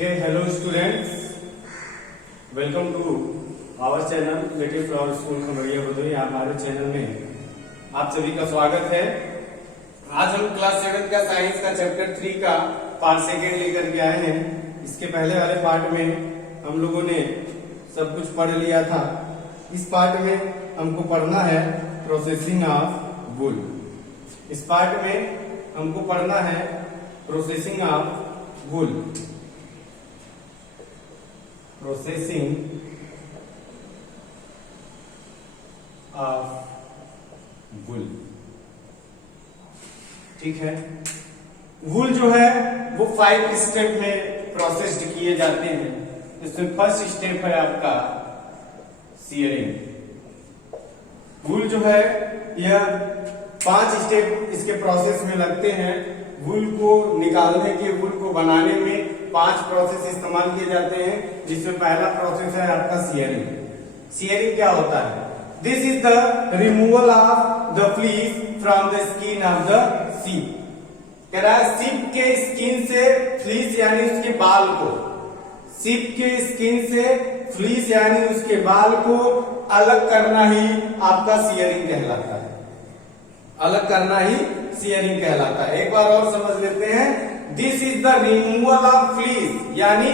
Okay, hello students. Welcome to our channel Native Flower School Khamaria Bhadohi. हमारे channel में आप सभी का स्वागत है। आज हम क्लास 7 का साइंस का चैप्टर 3 का पार्ट सेकेंड लेकर के आए हैं। इसके पहले वाले पार्ट में हम लोगों ने सब कुछ पढ़ लिया था। इस पार्ट में हमको पढ़ना है प्रोसेसिंग ऑफ वूल। इस पार्ट में हमको पढ़ना है processing of wool. Processing of wool, ठीक है। वूल जो है वो 5 स्टेप में प्रोसेस्ड किए जाते हैं। इसमें फर्स्ट स्टेप है आपका सियरिंग। वूल जो है यह 5 स्टेप इसके प्रोसेस में लगते हैं। वूल को निकालने के, वूल को बनाने में 5 प्रोसेस इस्तेमाल किए जाते हैं, जिसमें पहला प्रोसेस है आपका सियरिंग। सियरिंग क्या होता है? This is the removal of the fleece from the skin of the ship. कह रहा है सीप के स्किन से फ्लीस यानी उसके बाल को, सीप के स्किन से फ्लीस यानी उसके बाल को अलग करना ही आपका सियरिंग कहलाता है। अलग करना ही सियरिंग कहलाता है। एक बार और समझ लेते हैं। This is the removal of fleece यानी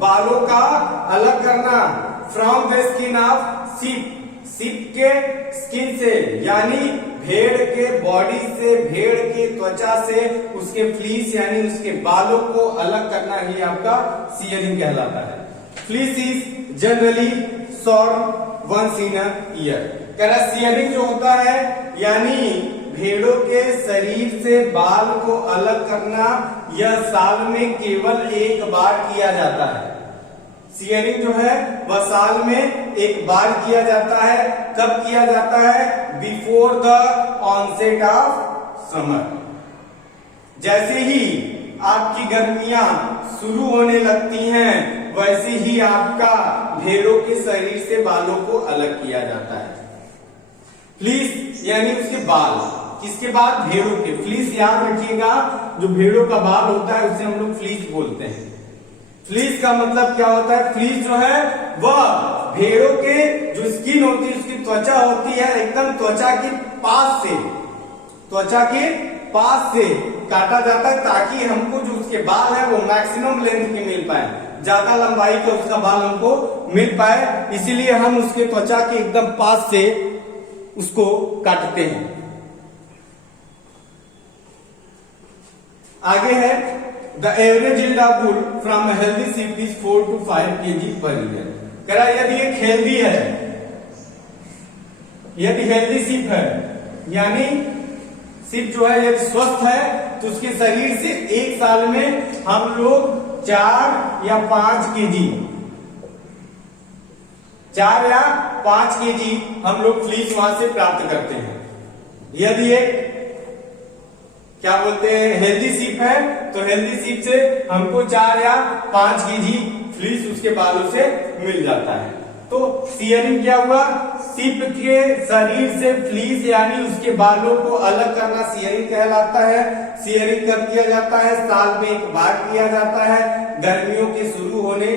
बालों का अलग करना फ्रॉम द स्किन ऑफ सीप, सीप के स्किन से यानी भेड़ के बॉडी से, भेड़ के त्वचा से उसके फ्लीस यानी उसके बालों को अलग करना ही आपका सियरिंग कहलाता है। Fleece is generally short once in a year. कह रहा सियरिंग जो होता है यानी भेड़ों के शरीर से बाल को अलग करना, यह साल में केवल एक बार किया जाता है। सियरिंग जो है वह साल में एक बार किया जाता है। कब किया जाता है? Before the onset of summer. जैसे ही आपकी गर्मियां शुरू होने लगती हैं, वैसे ही आपका भेड़ों के शरीर से बालों को अलग किया जाता है। फ्लीस यानी उसके बाल, किसके बाल? भेड़ों के। फ्लीस याद रखिएगा, जो भेड़ों का बाल होता है उसे हम लोग फ्लीस बोलते हैं। फ्लीस का मतलब क्या होता है? फ्लीस जो है वह भेड़ों के जो स्किन होती है, उसकी त्वचा होती है, एकदम त्वचा के पास से, त्वचा के पास से काटा जाता है, ताकि हमको जो उसके बाल है वो मैक्सिमम लेंथ के मिल पाए, ज्यादा लंबाई का उसका बाल हमको मिल पाए। इसीलिए हम उसके त्वचा के एकदम पास से उसको काटते हैं। आगे है the average yield of wool from healthy सीप is 4 to 5 kg per year. कह रहा यदि एक हेल्दी है, यदि हेल्दी सीप है यानी सीप जो है यदि स्वस्थ है, तो उसके शरीर से एक साल में हम लोग 4 या 5 kg, 4 या 5 kg हम लोग फ्लीस वहां से प्राप्त करते हैं। यदि एक क्या बोलते हैं हेल्दी सीप है, तो हेल्दी सीप से हमको 4 या 5 kg फ्लीस उसके बालों से मिल जाता है। तो सियरिंग क्या हुआ? सीप के शरीर से फ्लीस यानी उसके बालों को अलग करना सियरिंग कहलाता है। सियरिंग कब किया जाता है? साल में एक बार किया जाता है। गर्मियों के शुरू होने,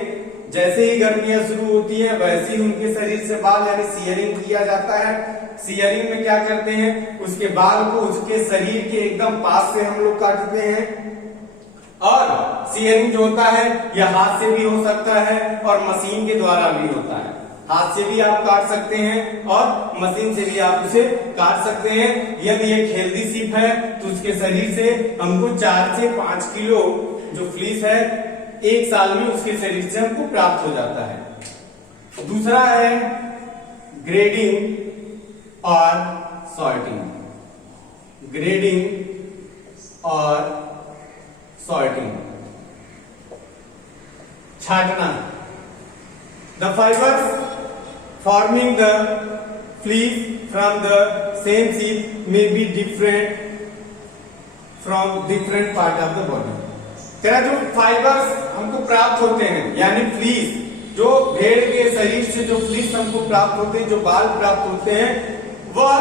जैसे ही गर्मियां शुरू होती है वैसे ही उनके शरीर से बाल यानी सियरिंग किया जाता है। सियरिंग में क्या करते हैं? उसके बाल को उसके शरीर के एकदम पास से हम लोग काटते हैं। और सियरिंग जो होता है यह हाथ से भी हो सकता है और मशीन के द्वारा भी होता है। हाथ से भी आप काट सकते हैं और मशीन से भी आप उसे काट सकते हैं। यदि एक हेल्दी सीप है तो उसके शरीर से हमको 4 से 5 किलो जो फ्लीस है एक साल में उसके शरीर से हमको प्राप्त हो जाता है। दूसरा है ग्रेडिंग और सॉर्टिंग। ग्रेडिंग और सॉर्टिंग, छाटना। The fibres forming the fleece from the same sheep may be different from different part of the body. तेरा जो फाइबर्स हमको प्राप्त होते हैं यानी फ्लीस, जो भेड़ के शरीर से जो फ्लीस हमको प्राप्त होते हैं, जो बाल प्राप्त होते हैं, वह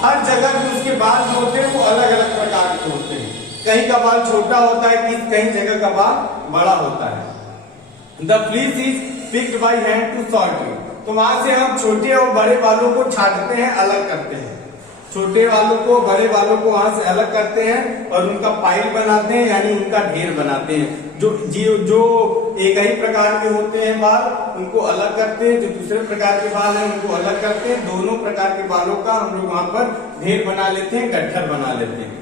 हर जगह जो उसके बाल जो होते हैं वो अलग अलग प्रकार के होते हैं। कहीं का बाल छोटा होता है, कहीं जगह का बाल बड़ा होता है। The fleece is picked by hand to sort it. तो वहां से हम छोटे और बड़े बालों को छांटते हैं, अलग करते हैं। छोटे बालों को बड़े बालों को वहां से अलग करते हैं और उनका पाइल बनाते हैं, यानी उनका ढेर बनाते हैं। जो एक ही प्रकार के होते हैं बाल, उनको अलग करते हैं। जो दूसरे प्रकार के बाल हैं उनको अलग करते हैं। दोनों प्रकार के बालों का हम लोग वहां पर ढेर बना लेते हैं, गट्ठर बना लेते हैं।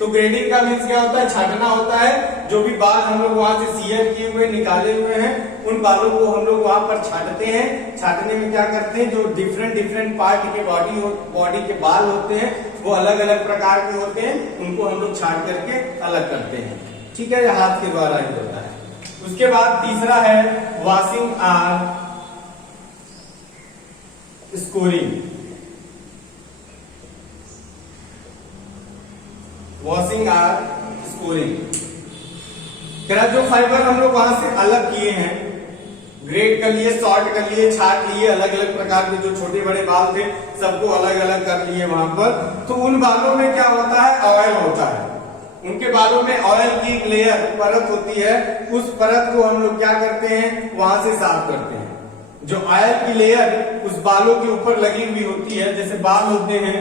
तो ग्रेडिंग का मीन्स क्या होता है? छांटना होता है। जो भी बाल हम लोग वहां से सीयर किए हुए निकाले हुए हैं, उन बालों को हम लोग वहां पर छांटते हैं। छांटने में क्या करते हैं? जो डिफरेंट पार्ट के बॉडी के बाल होते हैं, वो अलग अलग प्रकार के होते हैं, उनको हम लोग छांट करके अलग करते हैं। ठीक है, हाथ के द्वारा ही होता है। उसके बाद तीसरा है washing or scouring. Washing or scouring जो फाइबर हम लोग वहां से अलग किए हैं, ग्रेड कर लिए, सॉर्ट कर लिए, छाट लिए, अलग अलग प्रकार के जो छोटे बड़े बाल थे सबको अलग अलग कर लिए वहां पर। तो उन बालों में क्या होता है? ऑयल होता है। उनके बालों में ऑयल की एक लेयर परत होती है। उस परत को हम लोग क्या करते हैं? वहां से साफ करते हैं। जो ऑयल की लेयर उस बालों के ऊपर लगी हुई होती है, जैसे बाल होते हैं,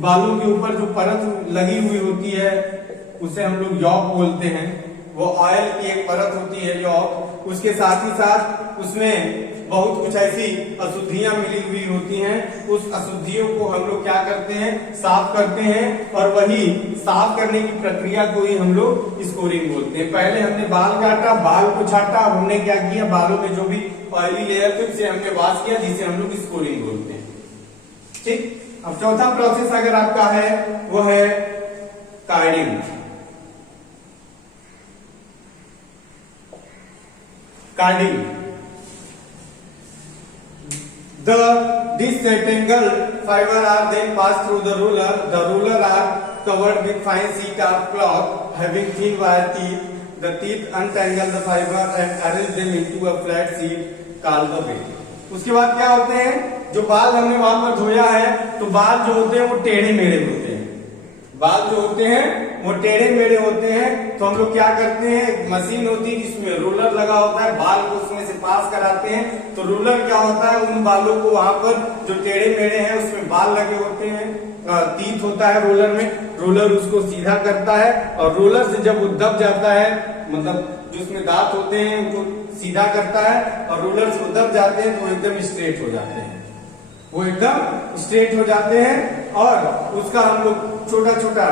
बालों के ऊपर जो परत लगी हुई होती है उसे हम लोग यॉक बोलते हैं। वो ऑयल की एक परत होती है यॉक। उसके साथ ही साथ उसमें बहुत कुछ ऐसी अशुद्धियां मिली हुई होती हैं। उस अशुद्धियों को हम लोग क्या करते हैं? साफ करते हैं। और वही साफ करने की प्रक्रिया को ही हम लोग स्कोरिंग बोलते हैं। पहले हमने बाल काटा, बाल को छाटा, हमने क्या किया? बालों में जो भी ऑयली लेयर थी उसे हमने वॉश किया, जिसे हम लोग स्कोरिंग बोलते हैं। ठीक। अब चौथा प्रोसेस अगर आपका है वो है carding. Carding disentangled fiber are then passed through the roller. The roller are covered with fine sheet of cloth having thin wire teeth. The teeth untangle the fiber and arrange them into a flat sheet called the wig. उसके बाद क्या होते हैं? जो बाल हमने वहां पर धोया है, तो बाल जो होते हैं वो टेढ़े मेढ़े होते हैं। बाल जो होते हैं वो टेढ़े मेढ़े होते हैं। तो हम लोग क्या करते हैं? एक मशीन होती है जिसमें रोलर लगा होता है, बाल को उसमें से पास कराते हैं। तो रोलर क्या होता है? उन बालों को वहां पर जो टेढ़े मेढ़े हैं उसमें बाल लगे होते हैं, तीत होता है रोलर में, रोलर उसको सीधा करता है। और रोलर से जब वो दब जाता है, मतलब जो उसमें दांत होते हैं उनको सीधा करता है, और रोलर से दब जाते हैं तो एकदम स्ट्रेट हो जाते हैं। वो एकदम स्ट्रेट हो जाते हैं और उसका हम लोग छोटा छोटा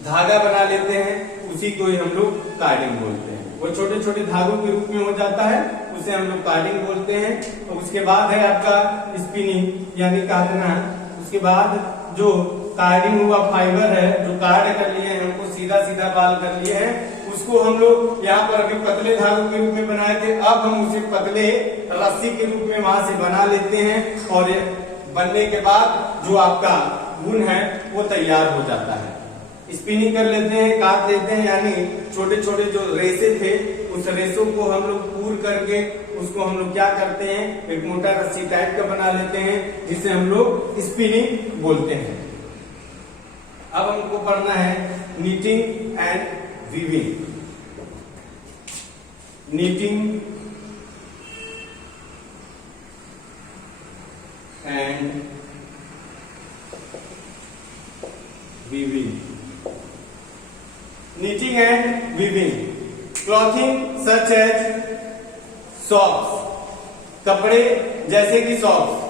धागा बना लेते हैं, उसी को ही हम लोग कार्डिंग बोलते हैं। वो छोटे छोटे धागों के रूप में हो जाता है, उसे हम लोग कार्डिंग बोलते हैं। और उसके बाद है आपका स्पिनिंग यानी काटना। उसके बाद जो कार्डिंग हुआ फाइबर है, जो कार्ड कर लिए हैं, हमको सीधा सीधा बाल कर लिए हैं, उसको हम लोग यहाँ पर अभी पतले धागों के रूप में बनाए थे, अब हम उसे पतले रस्सी के रूप में वहां से बना लेते हैं। और बनने के बाद जो आपका गुण है वो तैयार हो जाता है। स्पिनिंग कर लेते हैं, काट लेते हैं, यानी छोटे छोटे जो रेसे थे उस रेसों को हम लोग पूर करके उसको हम लोग क्या करते हैं? एक मोटा रस्सी टाइप का बना लेते हैं, जिसे हम लोग स्पिनिंग बोलते हैं। अब हमको पढ़ना है knitting and weaving. Knitting and weaving. knitting and weaving, clothing such as socks, कपड़े जैसे कि socks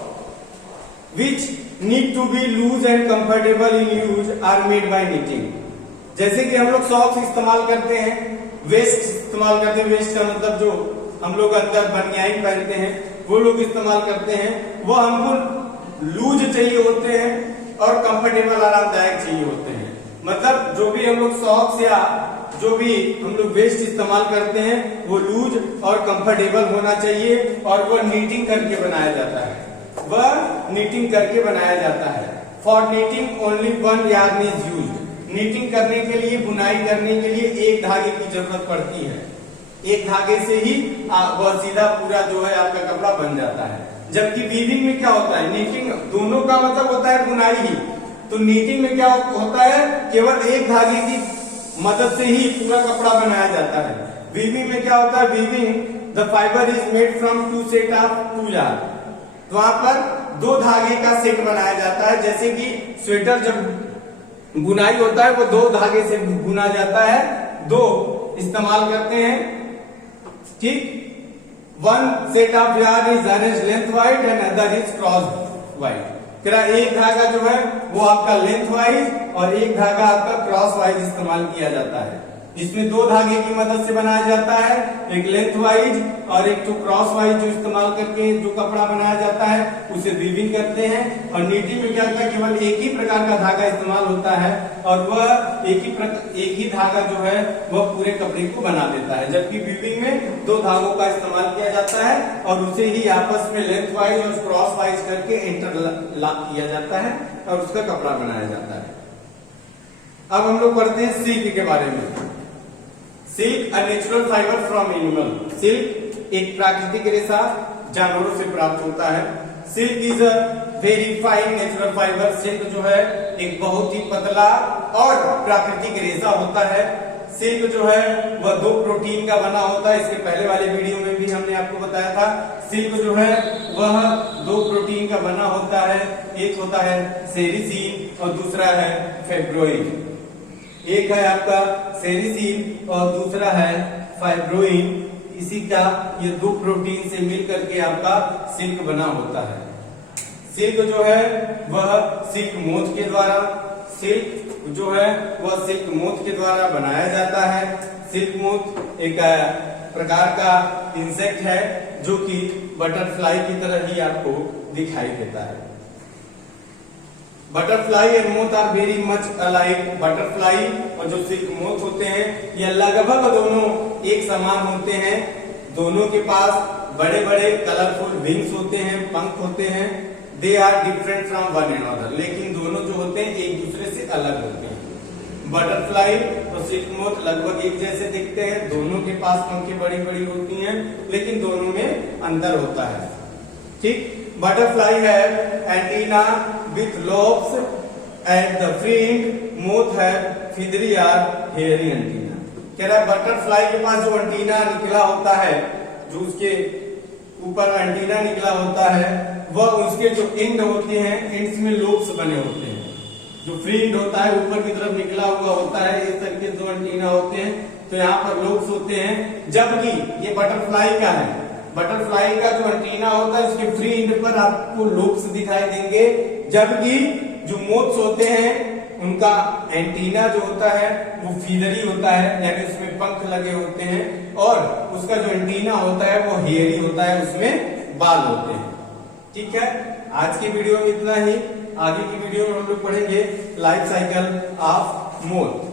which need to be loose and comfortable in use are made by knitting। जैसे कि हम लोग socks इस्तेमाल करते हैं, वेस्ट इस्तेमाल करते हैं, वेस्ट का मतलब जो हम लोग अंदर बनियान पहनते हैं वो लोग इस्तेमाल करते हैं, वो हमको लूज चाहिए होते हैं और कंफर्टेबल आरामदायक चाहिए होते हैं। मतलब जो भी हम लोग सॉक्स या जो भी हम लोग वेस्ट इस्तेमाल करते हैं वो लूज और कंफर्टेबल होना चाहिए, और वह नीटिंग करके बनाया जाता है। वह नीटिंग करके बनाया जाता है। For knitting only one yarn is used. Knitting करने के लिए, बुनाई करने के लिए एक धागे की जरूरत पड़ती है। एक धागे से ही वह सीधा पूरा जो है आपका कपड़ा बन जाता है। जबकि वीविंग में क्या होता है? नीटिंग दोनों का मतलब होता है बुनाई ही। तो नीटिंग में क्या होता है? केवल एक धागे की मदद से ही पूरा कपड़ा बनाया जाता है। वीविंग में क्या होता है, weaving the fibre is made from two set of two yarn. तो वहां पर दो धागे का सेट बनाया जाता है। जैसे कि स्वेटर जब बुनाई होता है वो दो धागे से बुना जाता है, दो इस्तेमाल करते हैं, ठीक। One set of yarn is arranged length wise and other is cross wise. एक धागा जो है वो आपका लेंथ वाइज और एक धागा आपका क्रॉस वाइज इस्तेमाल किया जाता है। इसमें दो धागे की मदद से बनाया जाता है, एक लेंथ वाइज और एक तो क्रॉस वाइज, जो इस्तेमाल करके जो कपड़ा बनाया जाता है उसे वीविंग करते हैं। और नीटिंग में क्या होता है, केवल एक ही प्रकार का धागा इस्तेमाल होता है और वह एक ही धागा जो है वह पूरे कपड़े को बना देता है। जबकि वीविंग में दो धागों का इस्तेमाल किया जाता है और उसे ही आपस में लेंथ वाइज और क्रॉस वाइज करके इंटरलॉक किया जाता है और उसका कपड़ा बनाया जाता है। अब हम लोग पढ़ते हैं सिल्क के बारे में। Silk a natural fibre from animal. Silk एक प्राकृतिक रेशा जानवरों से प्राप्त होता है। Silk is a very fine natural fibre. Silk जो है एक बहुत ही पतला और प्राकृतिक रेशा होता है। सिल्क जो है वह दो प्रोटीन का बना होता है। इसके पहले वाले वीडियो में भी हमने आपको बताया था। सिल्क जो है वह दो प्रोटीन का बना होता है, एक होता है सेरिसीन और दूसरा है फाइब्रोइन। एक है आपका सेरिसीन और दूसरा है फाइब्रोइन। इसी का ये दो प्रोटीन से मिलकर के आपका सिल्क बना होता है। सिल्क जो है वह सिल्क मोथ के द्वारा बनाया जाता है। सिल्क मोथ एक प्रकार का इंसेक्ट है जो कि बटरफ्लाई की तरह ही आपको दिखाई देता है। Butterfly and moth are very much alike. Butterfly और जो सिल्क मोथ होते हैं ये लगभग दोनों एक समान होते हैं। दोनों के पास बड़े बड़े कलरफुल विंग्स होते हैं, पंख होते हैं। They are different from one and other. लेकिन दोनों जो होते हैं एक दूसरे से अलग होते हैं। बटरफ्लाई और सिल्क मोथ लगभग एक जैसे दिखते हैं। दोनों के पास पंखें बड़ी बड़ी होती हैं, लेकिन दोनों में अंतर होता है, ठीक। Butterfly have antenna with lobes at the front. Moth have feathery or hairy antenna. कह रहा है बटरफ्लाई के पास जो एंटीना निकला होता है, जो उसके ऊपर एंटीना निकला होता है, वह उसके जो एंड होते हैं, एंड्स में लोब्स बने होते हैं। जो फ्रिंट होता है ऊपर की तरफ निकला हुआ होता है, इस तरह के दो एंटीना होते हैं, तो यहाँ पर लोब्स होते हैं। जबकि ये बटरफ्लाई का है, बटरफ्लाई का जो एंटीना होता है उसके फ्री एंड पर आपको लोब्स दिखाई देंगे। जबकि जो मोथ्स होते हैं उनका एंटीना जो होता है वो फीदरी होता है, यानी उसमें पंख लगे होते हैं और उसका जो एंटीना होता है वो हेयरी होता है, उसमें बाल होते हैं, ठीक है। आज की वीडियो में इतना ही। आगे की वीडियो में हम लोग पढ़ेंगे लाइफ साइकिल ऑफ मोथ।